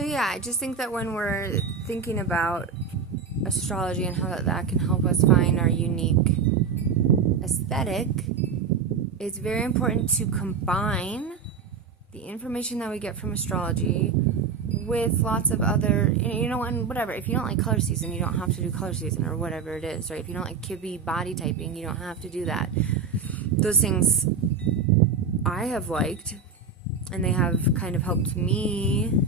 So yeah, I just think that when we're thinking about astrology and how that can help us find our unique aesthetic, it's very important to combine the information that we get from astrology with lots of other, and whatever. If you don't like color season, you don't have to do color season or whatever it is, right? If you don't like Kibbe body typing, you don't have to do that. Those things I have liked, and they have kind of helped me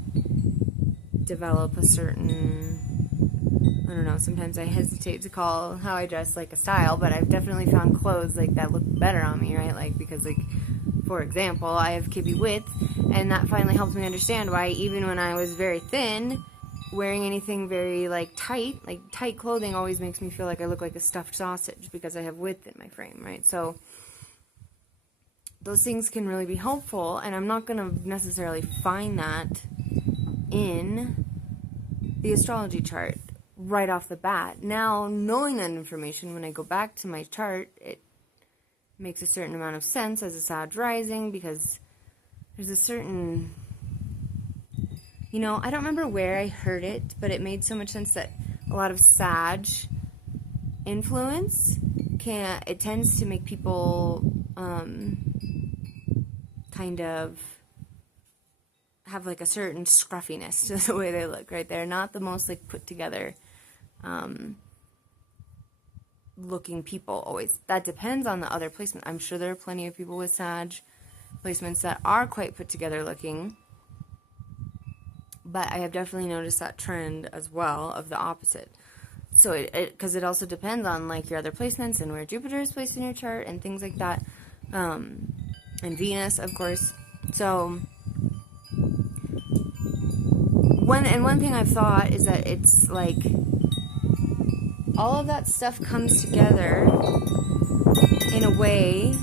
develop a certain, I don't know, sometimes I hesitate to call how I dress like a style, but I've definitely found clothes like that look better on me, right? Like, because like, for example, I have Kibbe width, and that finally helped me understand why even when I was very thin, wearing anything very tight clothing always makes me feel like I look like a stuffed sausage because I have width in my frame, right? So those things can really be helpful, and I'm not going to necessarily find that in the astrology chart right off the bat. Now, knowing that information, when I go back to my chart, it makes a certain amount of sense as a Sag rising, because there's a certain, I don't remember where I heard it, but it made so much sense that a lot of Sag influence it tends to make people kind of have like a certain scruffiness to the way they look, right? They're not the most put together looking people always. That depends on the other placement. I'm sure there are plenty of people with Sag placements that are quite put together looking, but I have definitely noticed that trend as well of the opposite. So because it also depends on your other placements and where Jupiter is placed in your chart and things like that, and Venus, of course. So one thing I've thought is that it's all of that stuff comes together in a way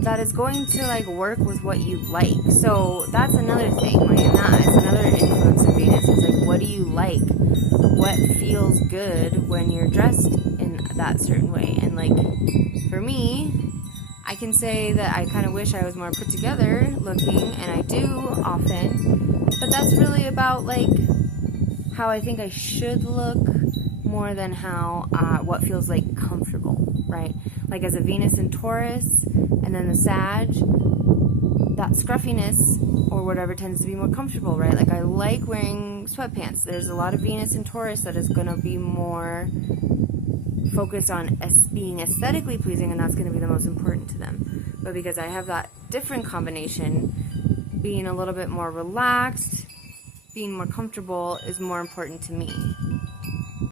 that is going to work with what you like. So that's another thing, right? And that is another influence of Venus, is what do you like? What feels good when you're dressed in that certain way? And for me, I can say that I kind of wish I was more put together looking, and I do often, but that's really about how I think I should look more than how what feels comfortable, right? As a Venus in Taurus and then the Sag, that scruffiness or whatever tends to be more comfortable, right? I like wearing sweatpants. There's a lot of Venus in Taurus that is going to be more focused on being aesthetically pleasing, and that's going to be the most important to them. But because I have that different combination, being a little bit more relaxed, being more comfortable is more important to me.